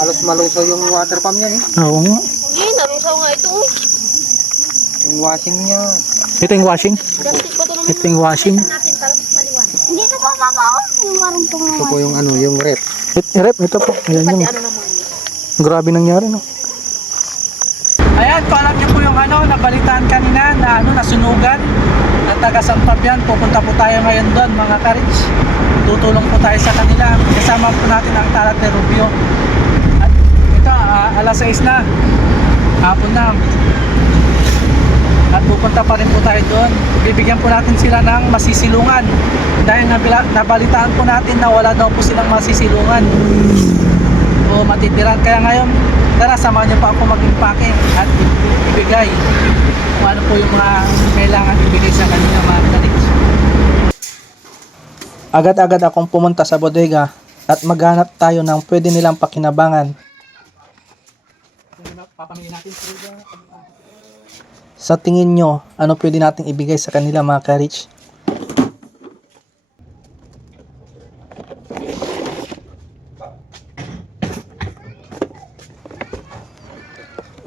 Alos maluso yung water pump niya eh. Oo nga. Hindi, nalusaw nga ito. Yung washing niya. Ito yung washing. Plastic pa ito naman. Ito yung washing. Natin para mas maliwanag. Hindi ito po makaw. Yung marong itong Ito po yung ano, yung rep. Rep, ito po. Ayan pati yung. ano naman. Grabe nangyari, no? Ayan, paalam niyo po yung ano, nabalitaan kanina na ano, nasunugan. Na taga Sampabian, pupunta po tayo ngayon doon, mga karich. Tutulong po tayo sa kanila. Kasama po natin ang Talat de Rubio. At ito, alas 6 na. Hapon na. At pupunta pa rin po tayo doon. Bibigyan po natin sila ng masisilungan. Dahil nabalitaan po natin na wala daw po silang masisilungan o matitiran. Kaya ngayon, tara, samahan niyo pa ako mag-impake at ibigay kung ano po yung mga kailangan ibigay sa kanila mga karich. Agad-agad akong pumunta sa bodega at maghanap tayo ng pwede nilang pakinabangan. Sa tingin nyo, ano pwede nating ibigay sa kanila mga karich?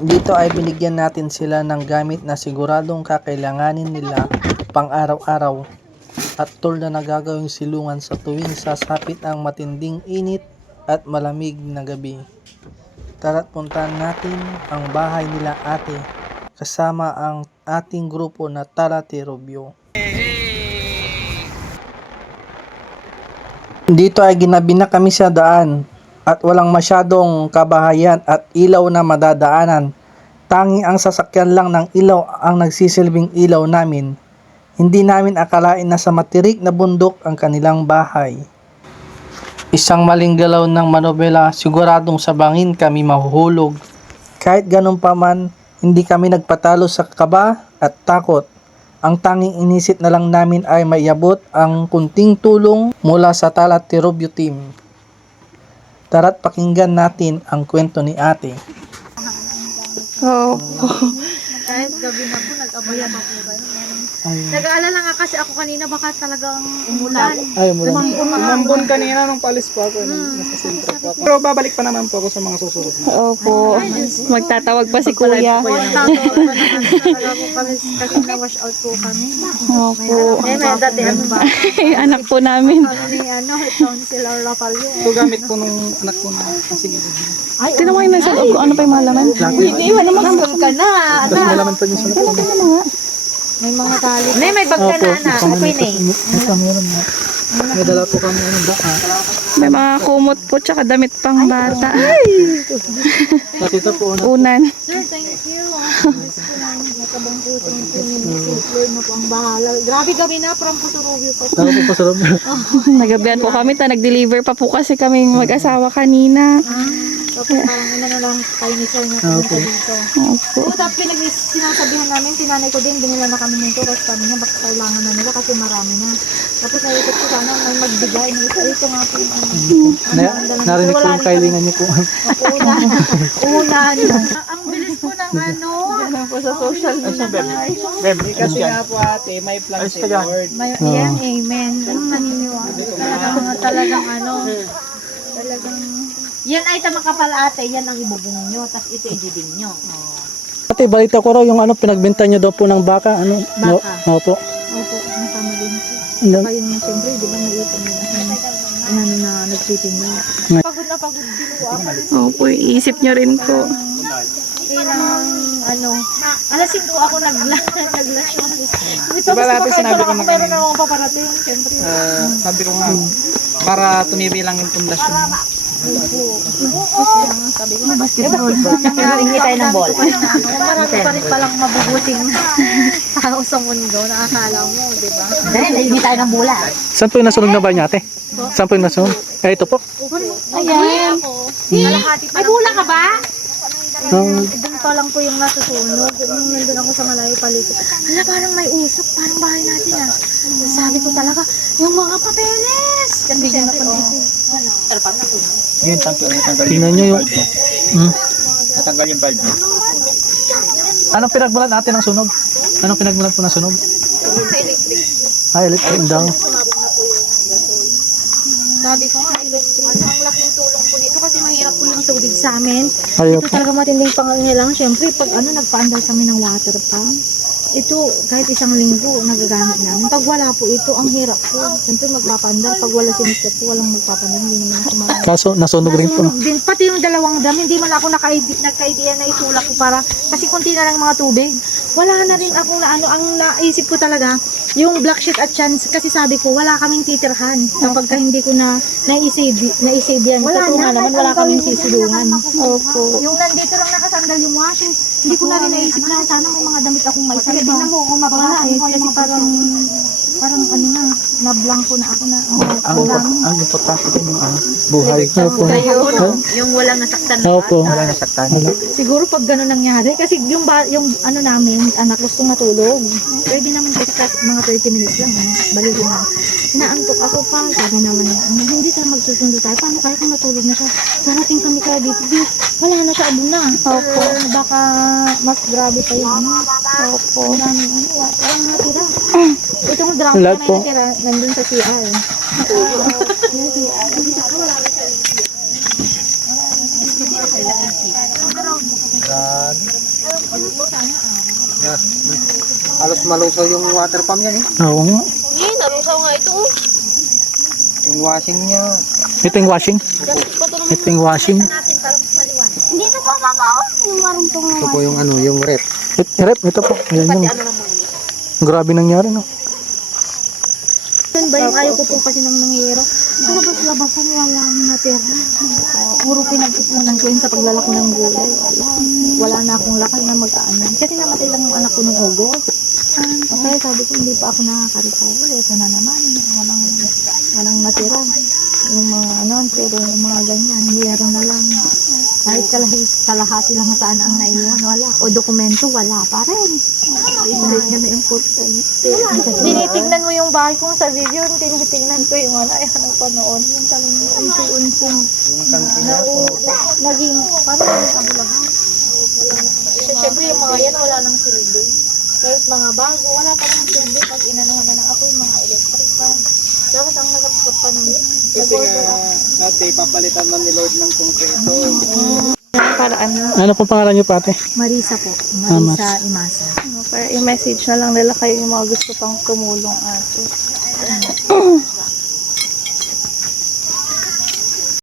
Dito ay binigyan natin sila ng gamit na siguradong kakailanganin nila pang araw-araw at tool na nagagawing silungan sa tuwing sasapit ang matinding init at malamig na gabi. Tara't puntahan natin ang bahay nila ate kasama ang ating grupo na Talat de Rubio. Dito ay ginabi na kami sa daan at walang masyadong kabahayan at ilaw na madadaanan. Tangi ang sasakyan lang ng ilaw ang nagsisilbing ilaw namin. Hindi namin akalain na sa matirik na bundok ang kanilang bahay. Isang maling galaw ng manobela, siguradong sa bangin kami mahuhulog. Kahit ganun pa man, hindi kami nagpatalo sa kaba at takot. Ang tanging inisip na lang namin ay maiabot ang kunting tulong mula sa Talat de Rubio team. Tara't pakinggan natin ang kwento ni ate. Kahit gabi na po, nag-abala pa po kayo. Nag-aalala nga kasi ako kanina baka talagang umulan. Ay, mula. Umambon kanina nung palis pa ako. Nasa sentro pa ako. Pero babalik pa naman po ako sa mga susunod na. Opo. Magtatawag pa si kuya. Kasi na-wash out po kami. Opo. Eh, may dati ano ba? Anak po namin. Ano ni ano, Councilor Rapalio. Ito gamit ko nung anak ko na kasi Tinan mo yung nasa loob ko. Ano pa yung malaman? Hindi, wala naman. Nambol ka na. kasi malaman pa niya sa loob. May mga tali. May bag ka na, anak. Okay na eh. May dala po kami ano ba? May mga kumot po, tsaka damit pang bata. Kasi ito po Unan. Sir, thank you. Nakabangkutin po ni Lord na po ang bahala. Grabe gabi na, from Puturubio pa. Tama po pa sa loob. Nagabihan po kami. Nag-deliver pa po kasi kaming mag-asawa kanina. Tapos parang ano na lang kayo ni Sir na punta dito. Opo. Tapos sinasabihan namin, sinanay ko din, binila na kami nito kasi sabi niya baka kailangan na nila kasi marami na. Tapos naisip ko sana may magbigay. Ito nga po yung Narinig ko yung kailingan niyo po. unan. Ang bilis po ng ano. Ano po sa social media. Kasi nga po ate, may plan si Lord. Yan, amen. Ganun naniniwala. Talagang ano. Talagang yan ay tama ka pala ate, yan ang ibubong nyo, tapos ito i-dibing nyo. Ate, balita ko raw yung ano, pinagbenta nyo daw po ng baka. Ano? No, Baka? opo. Opo, nasama din po. Ano? Saka yung siyempre, di ba nag-ipon nila? Ano na nag-shipping nila. Pagod na pagod din ako. Opo, iisip nyo rin po. Kailangan, ano, alas 5 ako nag-lunch. Diba dati sinabi ko na Meron kanina? na akong paparating, siyempre. Sabi ko nga, para tumibi lang yung pundasyon. Sabi ko, basketball. Hingi tayo ng bola. Marami pa rin palang mabubuting tao sa mundo. Nakakala mo, di ba? Dahil hingi tayo ng bola. Saan po yung nasunog na ba niya, ate? Saan po yung nasunog? Ito po. Ayan. May bola ka ba? Um, Doon pa lang po yung nasusunog. Nung nandun ako sa malayo paligid. Hala, parang may usok. Parang bahay natin ah. Sabi ko talaga, yung mga papeles. Kasi syempre, Yun, tanggal tingnan nyo yung... natanggal yung bulb. Anong pinagmulan natin ng sunog? Anong pinagmulan po ng sunog? Ay, electric daw. sabi ko nga, ang laking tulong po nito kasi mahirap po lang tubig sa amin. Ayaw Ito po. talaga matinding pangangailangan. Siyempre, pag nagpaandar kami ng water pump, ito kahit isang linggo nagagamit namin. Pag wala po ito, ang hirap po. Siyempre magpapaandar. Pag wala si Mr. po, walang magpapaandar. Hindi naman ako Kaso nasunog rin po. Nasunog din. Pati yung dalawang dam, hindi man ako nagka-idea na itulak ko para, kasi kunti na lang mga tubig. Wala na rin akong ang naisip ko talaga, yung black sheet at chance, kasi sabi ko, wala kaming titirhan. Kapag ka hindi ko na naisave yan. Totoo nga naman, wala kaming sisilungan. Opo. Yung nandito lang nakasandal yung washing, hindi ko na rin naisip na sana may mga damit akong may sakit. Tingnan mo, kung mabala eh, kasi parang ano na, nablangko na ako na. Ang importante din yung buhay. Opo. Yung walang nasaktan na Opo. Wala nasaktan. siguro pag gano'n nangyari, kasi yung ano namin, anak gustong matulog. Pwede naman kasi mga 30 minutes lang, balik na. Naantok ako pa, sabi naman, hindi tayo magsusundo tayo. Paano kaya kung natulog na siya? Darating kami kaya dito, wala na siya, abo na. Opo. Baka mas grabe pa yun. Opo. Walang natira. Itong drama Lahat na po. natira, nandun sa CR. Halos malusaw yung water pump yan eh. Oo nga. Yung washing niya. Ito yung washing. Ito yung washing. Dito po, mama, yung marunong Ito po yung yung rep. Rep, ito po. Ayan yung. Grabe nangyari, no? Yun ba yung ayaw ko po kasi nang nangyayari? Labas-labasan, walang natira. Puro pinag-ipunan ko yun sa paglalaki ng gulay. Wala na akong lakal na mag-aanan. Kasi namatay lang yung anak ko ng August. Okay, sabi ko hindi pa ako nakaka-recover. Ito na naman. Walang natira. Yung mga pero yung mga ganyan, meron na lang. Kahit kalahati lang saan ang naiwan, wala. O dokumento, wala pa rin. Inulit niya na importante. Tinitignan mo yung bahay kong sa video, tinitignan ko yung anong panoon. Yung talagang isuon kong naging, parang naging kabulahan. Siyempre yung mga yan, wala nang silbi. Kahit mga bago, wala pa nang silbi. Pag inanuhan na ng ako yung mga electric fan. Dapat ang nagapot pa nun. Kasi dati papalitan man ni Lord ng konkreto. Ano po pangalan niyo, pate? Marisa po. Mas. Marisa Imasa. Para i-message na lang nila kayo yung mga gusto pang tumulong ate.